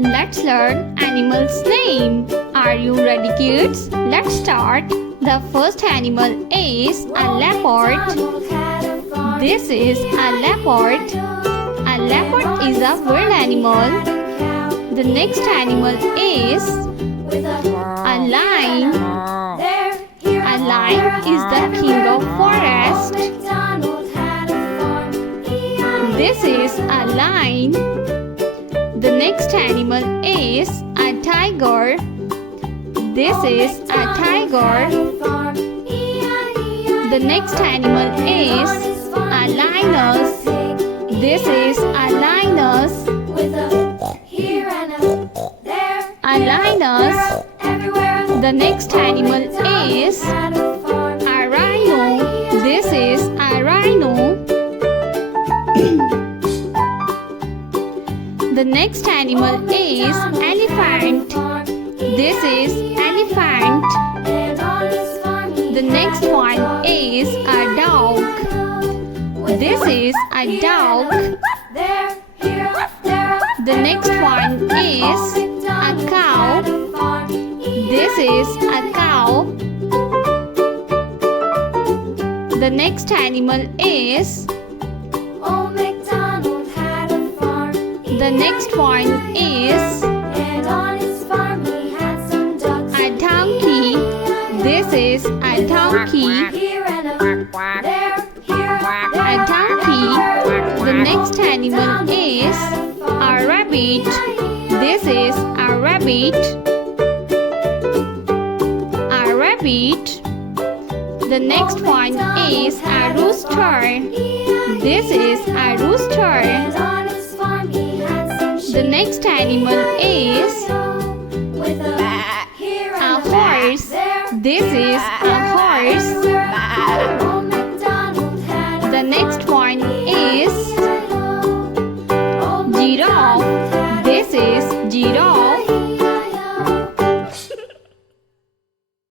Let's learn animals' name. Are you ready, kids? Let's start. The first animal is a leopard. This is a leopard. A leopard is a wild animal. The next animal is a lion. A lion is the king of forest. This is a lion. The next animal is a tiger. This is a tiger. The next animal is a lioness. This is a lioness. A lioness. The next animal is a rhino. This is a rhino. The next animal is elephant. This is elephant. The next one is a dog. This is a dog. The next one is a cow. This is a cow. The next animal is the next one is a donkey. This is a donkey. A donkey. The next animal is a rabbit. This is a rabbit. A rabbit. The next one is a rooster. This is a rooster. The next animal is a horse. This is a horse. The next one is giraffe. This is giraffe.